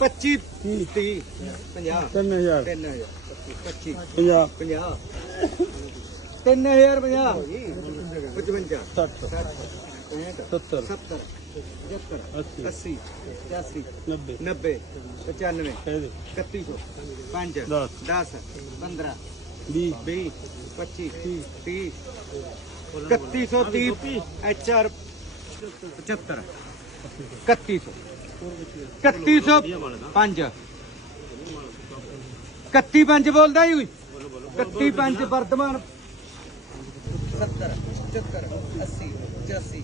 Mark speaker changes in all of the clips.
Speaker 1: ਪੱਚੀ तीन हजार ਤਿੰਨ ਹਜ਼ਾਰ ਤਿੰਨ ਹਜ਼ਾਰ ਪੱਚੀ ਪੰਜਾਹ अस्सी नब्बे पचानवे इकतीस सौ पंद्रह बीस बीस पच्चीस तीस तीस सौ तीस एच आर पचहत्तर इकतीस सौ 3105 3105 ਬੋਲਦਾ ਹੀ 3105 ਵਰਤਮਾਨ 70 70 80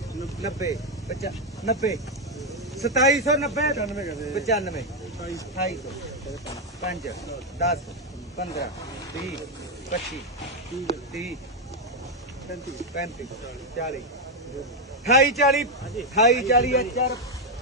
Speaker 1: 85 90 90 2790 95 5 10 15 20 25 30 35 40 28 40 ਅਚਾਰ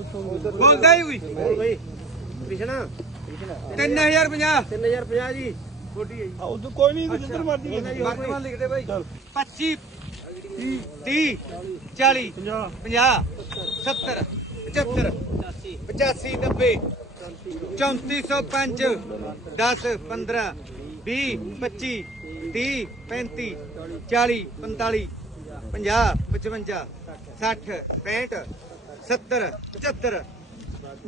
Speaker 1: ਬੋਲਦਾ ਹੀ ਹੋਈ ਬਈ ਕ੍ਰਿਸ਼ਨਾ ਕ੍ਰਿਸ਼ਨਾ 3050 3050 ਜੀ ਛੋਟੀ ਹੈ ਜੀ ਉਧਰ ਕੋਈ ਨਹੀਂ ਜਿੱਧਰ ਮਰਜੀ ਵਰਤਮਾਨ ਲਿਖ ਦੇ ਬਾਈ 25 30 40 50 70 75 85 90 3405 10 15 20 25 30 35 40 45 50 55 60 65 70 75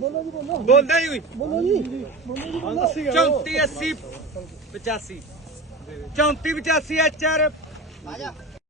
Speaker 1: ਬੋਲੋ ਜੀ ਬੋਲੋ ਬੋਲਦਾ ਹੀ ਹੋਈ ਬੋਲੋ ਜੀ ਬੋਲੋ ਜੀ 34 80 85 34 85 ਐਚਆਰ ਆ ਜਾ